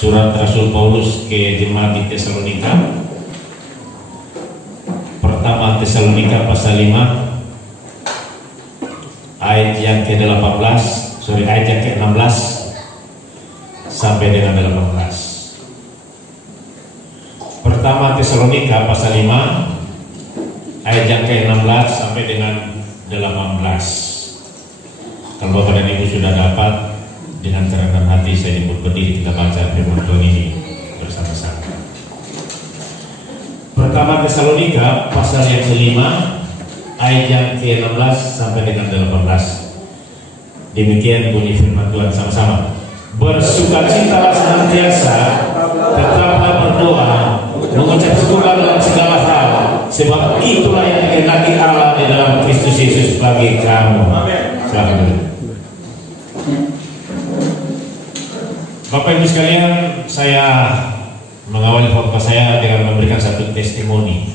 Surat Rasul Paulus ke jemaat di Tesalonika. Pertama Tesalonika pasal 5 ayat yang ke-18, ayat yang ke-16 sampai dengan 18. Pertama Tesalonika pasal 5 ayat yang ke-16 sampai dengan 18. Kalau Bapak dan Ibu sudah dapat, dengan kerendahan hati saya dibuat berdiri, kita baca firman Tuhan ini bersama-sama. Pertama Tesalonika pasal yang ke-5 ayat yang ke-16 sampai dengan 18. Demikian bunyi firman Tuhan sama-sama. Bersukacitalah senantiasa, tetaplah berdoa, mengucap syukur dalam segala hal, sebab itulah yang dikehendaki Allah di dalam Kristus Yesus bagi kamu. Amin. Bapak Ibu sekalian, saya mengawali khotbah saya dengan memberikan satu testimoni.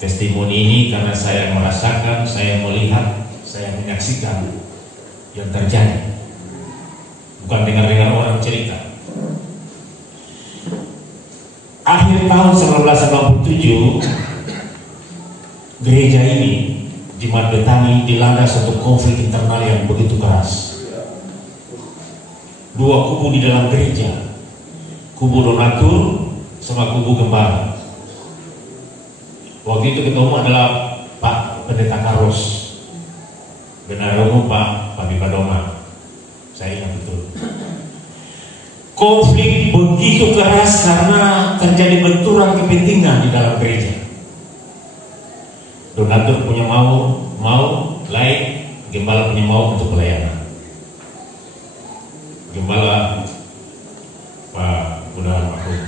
Testimoni ini karena saya merasakan, saya melihat, saya menyaksikan yang terjadi. Bukan dengar-dengar orang cerita. Akhir tahun 1997, gereja ini, Jemaat Betani, dilanda satu konflik internal yang begitu keras. Dua kubu di dalam gereja, kubu donatur sama kubu gembala. Waktu itu ketua umum adalah Pak Pendeta Carlos, bendahara umum Pak Padoma. Saya ingat betul. Konflik begitu keras karena terjadi benturan kepentingan di dalam gereja. Donatur punya mau lain, gembala punya mau untuk pelayanan. Gembala Pak Bunda Mahrum.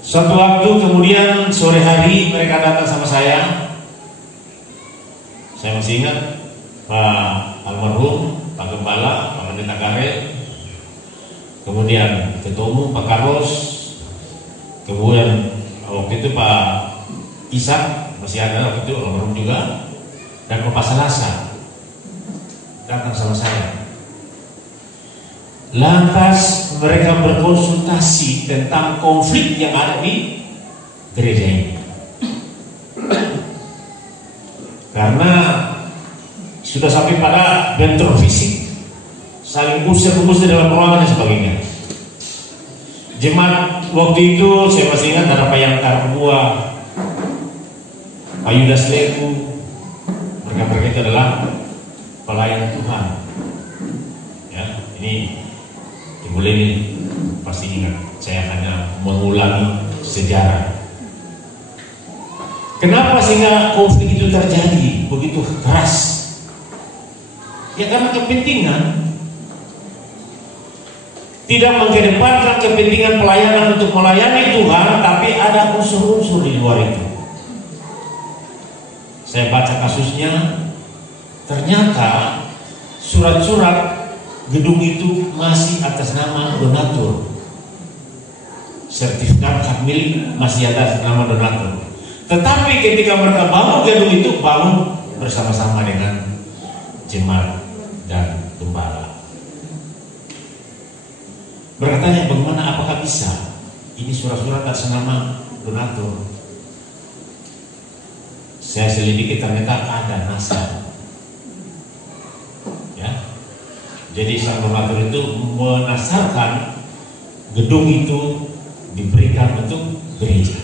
Suatu waktu kemudian sore hari mereka datang sama saya. Saya masih ingat Pak Almarhum, Pak Gembala, Pak Pendeta Karel, kemudian Ketua Umum Pak Carlos, kemudian waktu itu Pak Ishak masih ada waktu itu, Almarhum juga, dan Bapak Salasa datang sama saya. Lantas mereka berkonsultasi tentang konflik yang ada di gereja ini. Karena sudah sampai pada bentrok fisik, saling usir-usir dalam ruangan dan sebagainya. Jemaat waktu itu saya masih ingat ada Pak Yangkar Buah, Pak Yudas Leku, mereka itu adalah pelayan Tuhan. Ya, ini Ibu Leni pasti ingat, saya hanya mengulangi sejarah. Kenapa sehingga konflik itu terjadi begitu keras? Ya karena kepentingan, tidak mengedepankan kepentingan pelayanan untuk melayani Tuhan, tapi ada unsur-unsur di luar itu. Saya baca kasusnya, ternyata surat-surat gedung itu masih atas nama donatur. Sertifikat hak milik masih atas nama donatur. Tetapi ketika mereka bangun gedung itu, bangun bersama-sama dengan jemaat dan gembala. Mereka tanya, bagaimana, apakah bisa ini surat-surat atas nama donatur? Saya selidiki, ternyata ada nasab. Jadi sang donatur itu menasarkan gedung itu diberikan untuk gereja.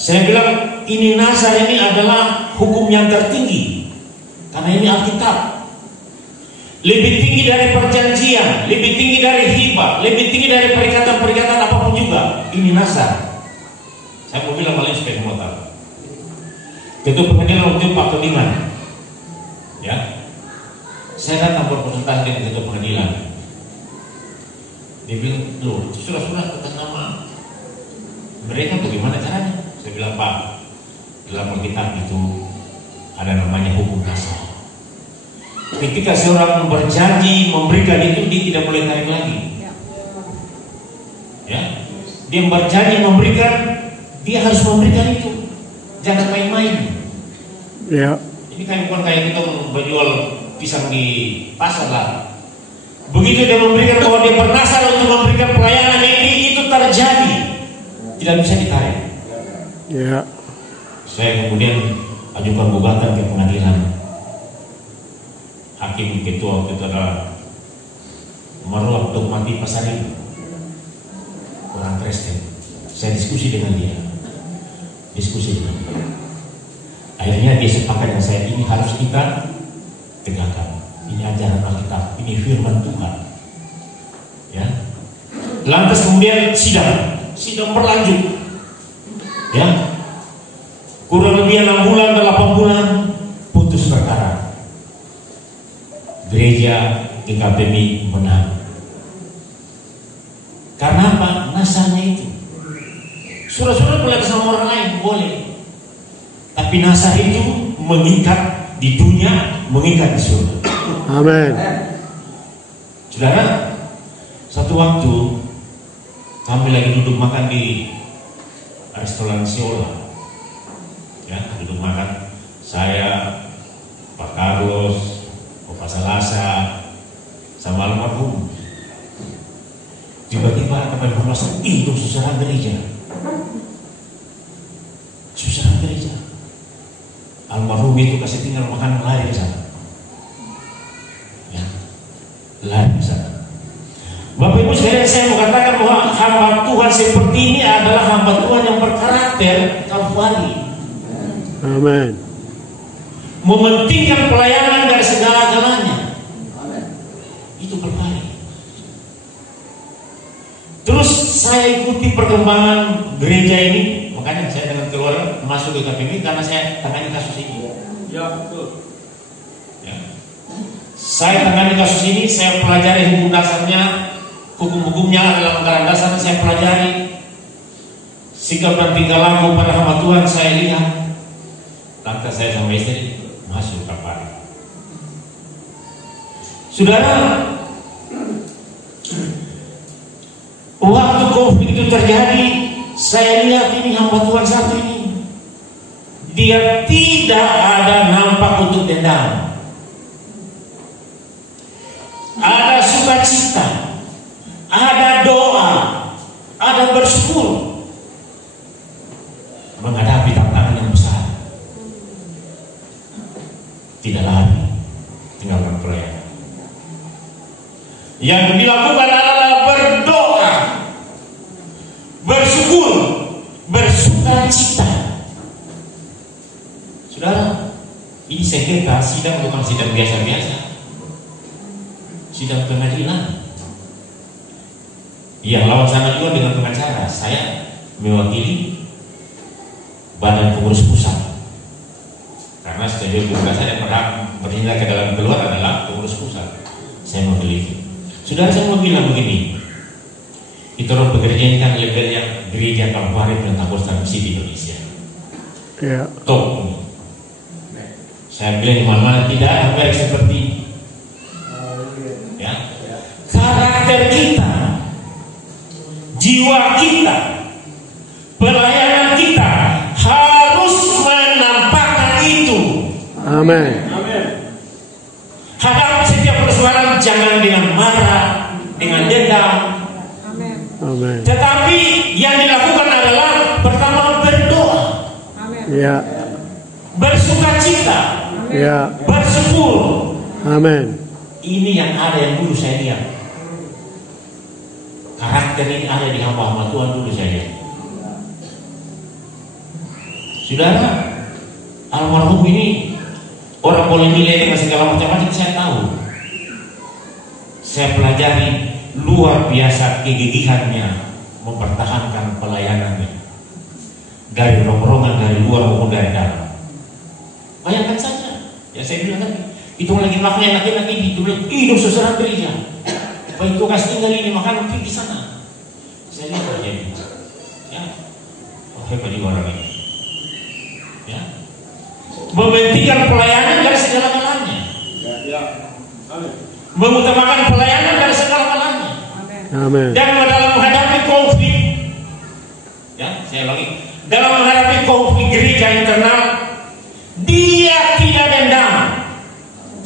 Saya bilang ini nasar, ini adalah hukum yang tertinggi, karena ini Alkitab. Lebih tinggi dari perjanjian, lebih tinggi dari hibah, lebih tinggi dari perikatan-perikatan apapun juga. Ini nasar. Saya mau bilang paling supaya semua tahu. Ketua pengadilan waktu Pak Kedingan, ya. Saya datang berkonsultasi dengan ketua pengadilan. Dia bilang, loh, surat-surat atas nama mereka bagaimana caranya? Saya bilang, Pak, dalam Alkitab itu ada namanya hukum nasab. Ketika seorang berjanji memberikan itu, dia tidak boleh tarik lagi. Ya, dia berjanji memberikan, dia harus memberikan itu. Jangan main-main. Ya. Ini kan bukan kayak kita menjual pisang di pasar lah. Begitu dia memberikan bahwa dia bernasar untuk memberikan pelayanan ini, itu terjadi, tidak bisa ditarik. Ya. Saya kemudian ajukan gugatan ke pengadilan. Hakim ketua waktu itu adalah Marwah Dogmati Pasaribu, orang Kristen. Saya diskusi dengan dia, akhirnya dia sepakat dengan saya, ini harus kita tegakkan, ini ajaran Alkitab, ini firman Tuhan, ya. Lantas kemudian sidang berlanjut, ya, kurang lebih 6 bulan, 8 bulan, putus perkara, gereja GKPMI menang. Karena apa? Nasarnya itu. Surah-surah boleh sama orang lain, boleh. Tapi nasar itu mengikat di dunia, mengikat di surga. Amin. Saudara, satu waktu kami lagi duduk makan di restoran Siola, ya, duduk makan. Saya, Pak Carlos, Bapak Salasa, sama almarhum. Tiba-tiba ada informasi, itu saudara gereja. Saudara gereja. Almarhum itu kasih tinggal makan lari ke sana. Ya, lari ke sana. Bapak Ibu sekalian, saya mau katakan bahwa hamba Tuhan seperti ini adalah hamba Tuhan yang berkarakter Kalvari. Amin. Mementingkan pelayanan dari segala-galanya. Itu Kalvari. Terus saya ikuti perkembangan gereja ini, makanya saya dengan keluarga masuk ke KPMI karena saya tangani kasus ini. Ya, betul. Ya. Saya tangani kasus ini, saya pelajari hukum dasarnya, hukum-hukumnya adalah anggaran dasar, saya pelajari. Sikap dan tingkah laku pada hamba Tuhan saya lihat. Lantas saya sama istri masuk ke KPMI. Saudara, waktu konflik itu terjadi, saya lihat ini hamba Tuhan satu ini, dia tidak ada nampak untuk dendam, ada sukacita, ada doa, ada bersyukur menghadapi tantangan yang besar. Tidak lari tinggalkan pelayanan. Yang dilakukan adalah berdoa, bersyukur, bersukacita. Saudara, ini sengketa sidang bukan sidang biasa-biasa, sidang pengadilan. Yang lawan sana juga dengan pengacara. Saya mewakili Badan Pengurus Pusat, karena setuju tugas saya pernah bertindak ke dalam keluar adalah pengurus pusat. Saya mewakili itu. Saudara, saya mau bilang begini, kita orang bekerja ini kan levelnya gereja Kalvari Pentakosta Misi di Indonesia. Ya. Top. Saya bilang di mana-mana tidak ada seperti ini. Ya. Karakter kita, jiwa kita, pelayanan kita harus menampakkan itu. Amin. Hadapi setiap persoalan jangan dengan marah, dengan dendam. Amin. Tetapi yang dilakukan adalah pertama berdoa, Ya. bersukacita, Ya. bersyukur. Amin. Ini yang ada yang dulu saya lihat. Karakter ini ada di hamba-hamba Tuhan dulu saya lihat. Saudara, almarhum ini orang boleh nilai dengan segala macam-macam, saya tahu. Saya pelajari luar biasa kegigihannya mempertahankan pelayanannya dari rombongan dari luar maupun dari dalam. Bayangkan saja, ya saya bilang tadi, itu lagi maknya laki-laki hidup seseorang gereja. Baik tugas tinggal ini makan di sana. Saya lihat terjadi. Ya, hebat di orang ini. Ya, mementingkan pelayanan dari segala-galanya. Mengutamakan pelayanan dari segala-galanya. Amin. Dan dalam menghadapi konflik, ya, saya lagi dalam menghadapi konflik gereja internal, dia tidak dendam,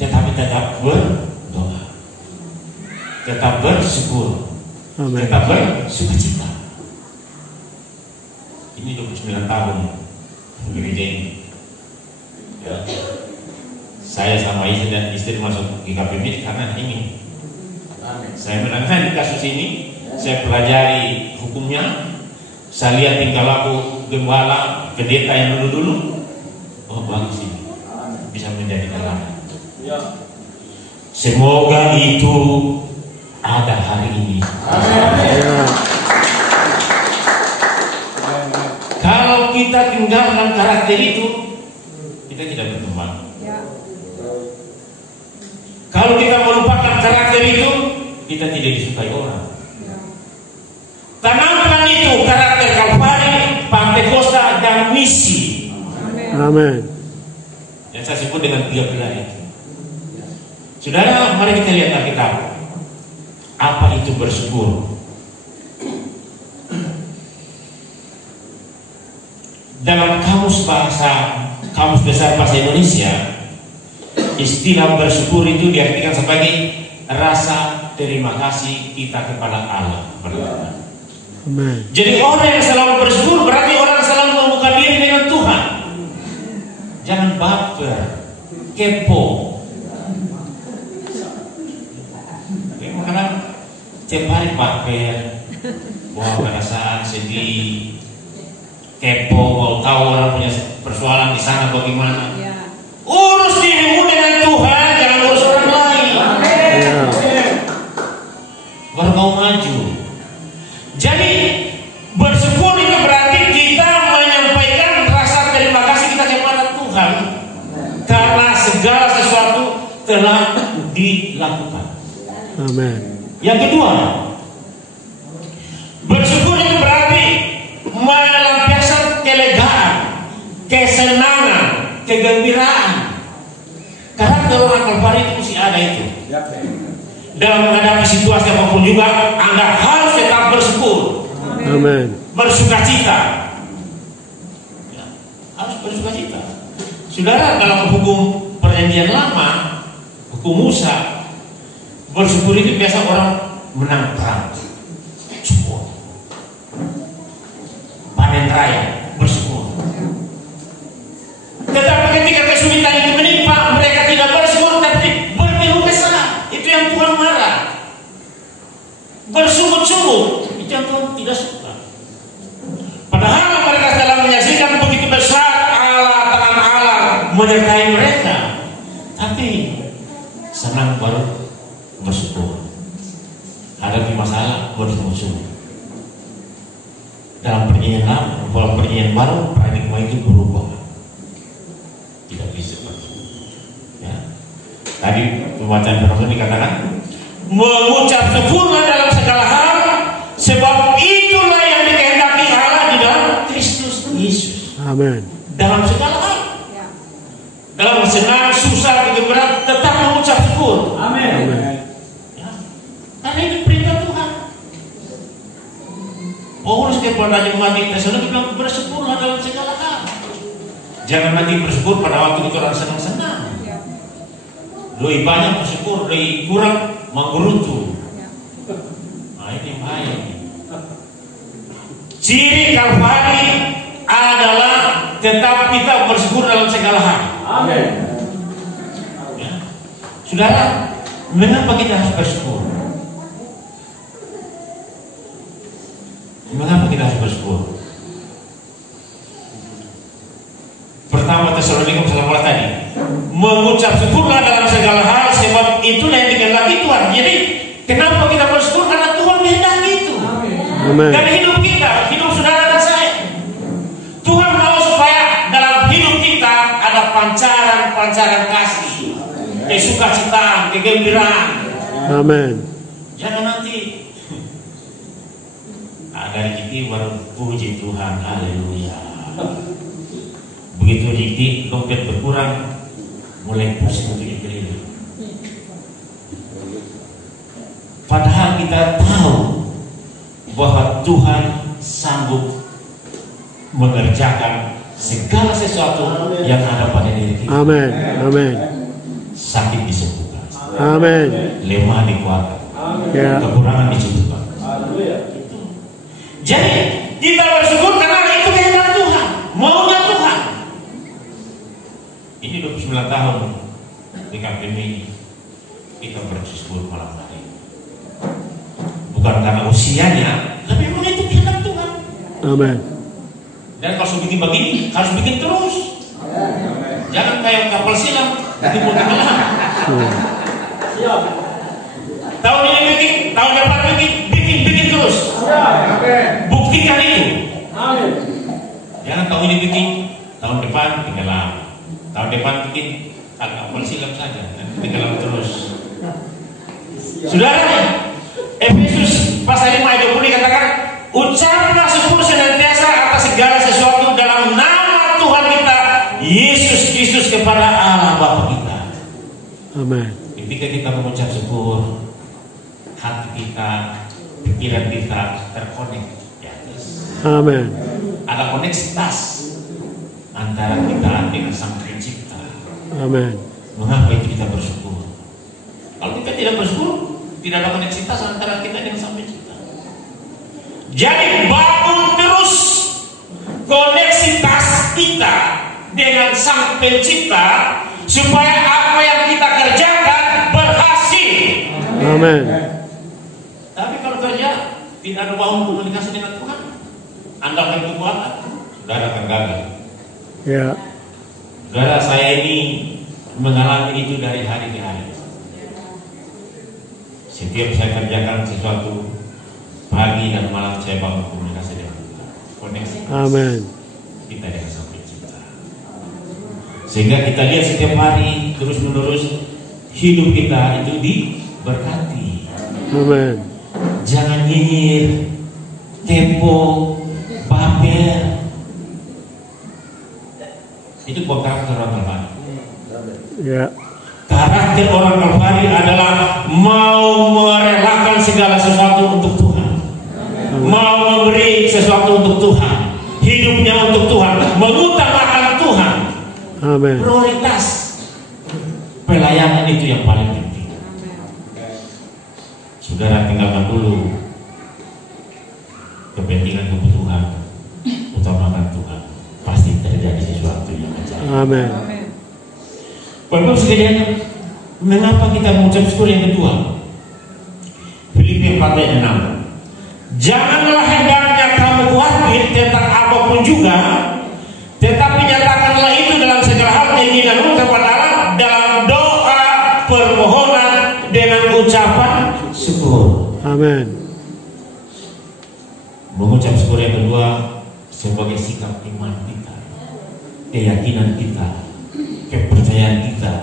tetapi tetap berdoa. tetap bersyukur, Amin. tetap bersukacita. Ini 29 tahun gereja ini. Ya. Saya sama istri masuk GKP karena ini. Saya menangani kasus ini, saya pelajari hukumnya, saya lihat tingkah laku gembala, pendeta yang dulu-dulu. Oh, bagus ini, bisa menjadi teladan. Semoga itu ada hari ini. Ya. Kalau kita tinggalkan karakter itu, kita tidak berkembang. Kalau kita melupakan karakter itu, kita tidak disukai orang. Tanamkan itu karakter Kalvari, Pantekosta, dan misi. Amin. Yang saya sebut dengan 3 pilar itu. Saudara, mari kita lihat Alkitab. Apa itu bersyukur? Dalam kamus besar bahasa Indonesia, istilah bersyukur itu diartikan sebagai rasa terima kasih kita kepada Allah. Amin. Jadi orang yang selalu bersyukur berarti orang selalu membuka diri dengan Tuhan. Jangan baper, kepo. Karena tiap hari baper, bawa perasaan sedih, kepo, mau tahu orang punya persoalan di sana bagaimana. Urus dirimu dengan Tuhan, jangan urus orang lain. Baru mau maju. Jadi bersyukur itu berarti kita menyampaikan rasa terima kasih kita kepada Tuhan karena segala sesuatu telah dilakukan. Amin. Yang kedua, bersyukur itu berarti melampiaskan kelegaan, kesenangan, kegembiraan. Karakter orang Kalvari itu mesti ada itu. Dalam menghadapi situasi apapun juga, Anda harus tetap bersyukur. Amin. Bersukacita. Ya, harus bersukacita. Saudara, dalam hukum perjanjian lama, hukum Musa, bersyukur itu biasa orang menang perang, syukur. Panen raya, bersyukur. Tetapi ketika kesulitan itu menimpa, mereka tidak bersyukur tapi berkeluh kesah. Itu yang Tuhan marah. Bersungut-sungut, itu yang Tuhan tidak suka. Padahal mereka telah menyaksikan begitu besar Tangan Allah menyertai mereka, tapi senang baru bersyukur. Hadapi masalah bersyukur. Dalam perjanjian lama, dalam perjanjian baru, paradigma itu berubah. Tidak bisa ya. Tadi pembacaan Rasul dikatakan mengucap syukurlah dalam segala hal, sebab itulah yang dikehendaki Allah di dalam Kristus Yesus. Amin. Dalam segala hal, dalam senang, susah, kegembiraan, tetap mengucap syukur. Amin. Ya. Karena ini perintah Tuhan. Paulus kepada jemaat di Tesalonika bilang bersyukurlah dalam segala hal. Jangan nanti bersyukur pada waktu itu orang senang-senang. Lebih banyak bersyukur, lebih kurang menggerutu. Nah ini bahaya. Ciri Kalvari adalah tetap kita bersyukur dalam segala hal. Amin. Ya. Saudara, mengapa kita harus bersyukur? Mengapa kita harus bersyukur? Pertama Tesalonika pasal 4 tadi, mengucap syukurlah dalam segala hal, sebab itulah yang dikehendaki Tuhan. Jadi kenapa kita bersyukur? Karena Tuhan menghendaki itu. Amin. Dan hidup kita, hidup saudara dan saya, Tuhan mau supaya dalam hidup kita ada pancaran kasih, sukacita, kegembiraan. Amin. Jangan nanti ada rezeki baru puji Tuhan, haleluya. Begitu rezeki dompet berkurang, mulai pusing untuk dibeli. Padahal kita tahu bahwa Tuhan sanggup mengerjakan segala sesuatu yang ada pada diri kita. Amin. Amin. Sakit disembuhkan, Amin. lemah dikuatkan, Ya. Kekurangan dicukupkan. Jadi kita bersyukur karena itu kehendak Tuhan, maunya Tuhan. Ini 29 tahun di KPMI kita bersyukur malam hari. Bukan karena usianya, tapi memang itu kehendak Tuhan. Amin. Dan kalau bikin begini, harus bikin terus. Jangan kayak kapal silam, timbul tenggelam. Tahun ini bikin, tahun depan bikin terus. Buktikan itu. Jangan tahun ini bikin, tahun depan tenggelam. Tahun depan bikin kapal silam saja, nanti tenggelam terus. Saudara, Efesus pasal 5 ayat 20 dikatakan, ucaplah syukur senantiasa atas segala sesuatu dalam nama Tuhan kita Yesus Kristus kepada Allah Bapa kita. Amin. Ketika kita mengucap syukur, hati kita, pikiran kita terkonek di atas. Amin. Ada koneksitas antara kita dengan Sang Pencipta. Amin. Mengapa itu kita bersyukur? Kalau kita tidak bersyukur, tidak ada koneksitas antara kita dengan Sang Pencipta. Jadi bangun terus koneksitas kita dengan Sang Pencipta supaya apa yang kita kerjakan berhasil. Amin. Tapi kalau kerja tidak ada bangun komunikasi dengan Tuhan, andalkan kekuatan, saudara akan gagal. Ya. Saudara, saya ini mengalami itu dari hari ke hari. Setiap saya kerjakan sesuatu, pagi dan malam saya bangun komunikasi dengan Tuhan. Koneksi. Amin. Kita dengan Sang Pencipta. Sehingga kita lihat setiap hari terus menerus hidup kita itu diberkati. Amin. Jangan nyinyir, tempo, pamer. Itu bukan karakter orang Kalvari. Ya. Karakter orang Kalvari adalah mau merelakan segala sesuatu untuk Tuhan. Mau memberi sesuatu untuk Tuhan. Hidupnya untuk Tuhan. Mengutamakan Tuhan. Amin. Prioritas pelayanan itu yang paling penting. Saudara, tinggalkan dulu kepentingan kebutuhan, utamakan Tuhan. Pasti terjadi sesuatu yang ajaib. Amin. Bapak sekalian, mengapa kita mengucap syukur yang kedua? Filipi 4 ayat 6. Janganlah hendaknya kamu khawatir tentang apapun juga, tetapi nyatakanlah itu dalam segala hal keinginanmu kepada Allah dalam doa permohonan dengan ucapan syukur. Amin. Mengucap syukur yang kedua sebagai sikap iman kita, keyakinan kita, kepercayaan kita.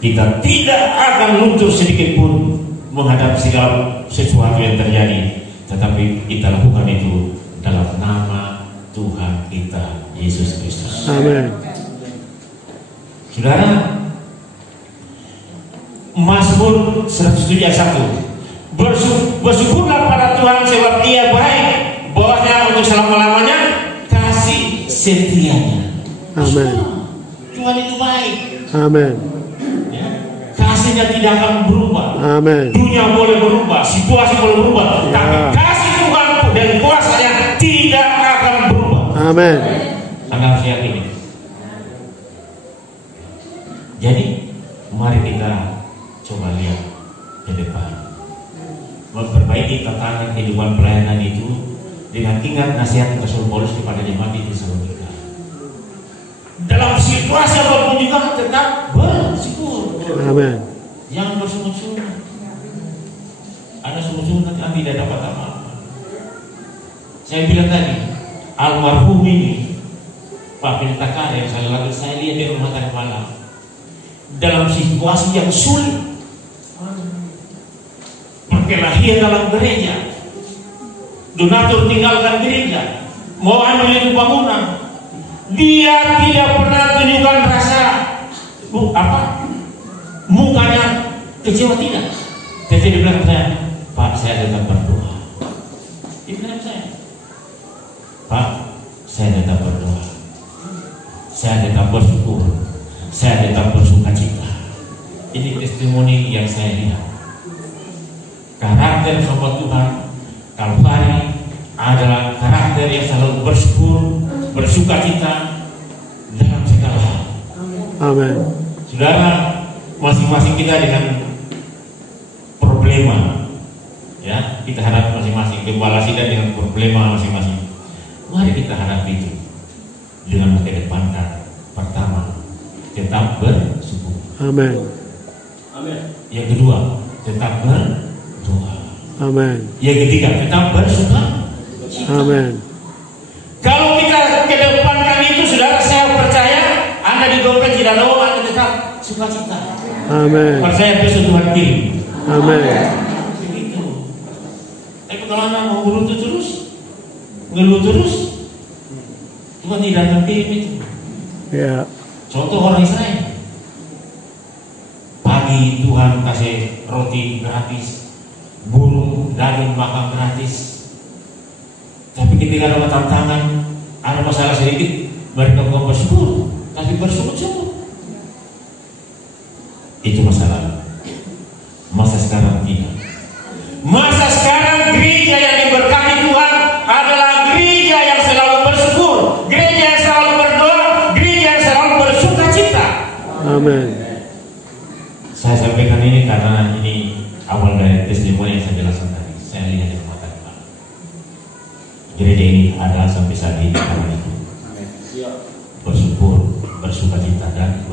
Kita tidak akan luntur sedikit pun menghadapi segala sesuatu yang terjadi, tetapi kita lakukan itu dalam nama Tuhan kita Yesus Kristus. Amin. Saudara, Mazmur 107 ayat 1. Bersyukurlah pada Tuhan sebab Dia baik, bahwasanya untuk selama-lamanya kasih setianya. Amin. Tuhan itu baik. Amin. Ya. Kasihnya tidak akan berubah. Amin. Dunia boleh berubah, situasi boleh berubah, Ya. tapi kasih Tuhan dan kuasanya tidak akan berubah. Amin. Anda harus yakin itu. Jadi mari kita coba lihat ke depan, memperbaiki tatanan kehidupan pelayanan itu dengan ingat nasihat Rasul Paulus kepada jemaat di Tesalonika. Dalam situasi apapun juga tetap bersyukur. Amin. Jangan bersungut-sungut. Ada sungut-sungut nanti tidak dapat apa-apa. Saya bilang tadi, almarhum ini Pak Pendeta Karya, saya lihat di rumah tadi malam dalam situasi yang sulit, perkelahian dalam gereja, donatur tinggalkan gereja, mau ambil itu bangunan, dia tidak pernah tunjukkan rasa mukanya kecewa, tidak. Tapi dia bilang saya, Pak, saya tetap berdoa. Dia bilang saya, Pak, saya tetap berdoa, saya tetap bersyukur, saya tetap bersuka cita. Ini testimoni yang saya lihat. karakter hamba Tuhan Kalvari adalah karakter yang selalu bersyukur, bersukacita dalam segala hal. Amin. Saudara, masing-masing kita dengan problema, ya, kita hadapi masing-masing. Gembala Sidang dengan problema masing-masing. Mari kita hadapi itu dengan mengedepankan pertama, tetap bersyukur. Amin. Yang kedua, tetap berdoa. Amin. Yang ketiga, tetap bersuka. Amin. Kalau kita kedepankan itu, saudara, saya percaya Anda di dompet tidak low, Anda tetap sukacita. Amin. Percaya besok Tuhan kirim. Amin. Begitu. Tapi kalau Anda mau ngeluh terus, Tuhan tidak akan kirim itu. Ya. Contoh orang Israel. Pagi Tuhan kasih roti gratis, burung, daging makan gratis. Tapi ketika ada tantangan, ada masalah sedikit, mereka bukan bersyukur, tapi bersyukur-syukur. Itu masalah. Masa sekarang tidak. Masa sekarang gereja yang diberkati Tuhan adalah gereja yang selalu bersyukur, gereja yang selalu berdoa, gereja yang selalu bersukacita. Amin. Saya sampaikan ini karena ini awal dari testimoni yang saya jelaskan tadi. Saya lihat di mata Tuhan. Gereja ini ada sampai saat ini karena itu. Bersyukur, bersukacita dan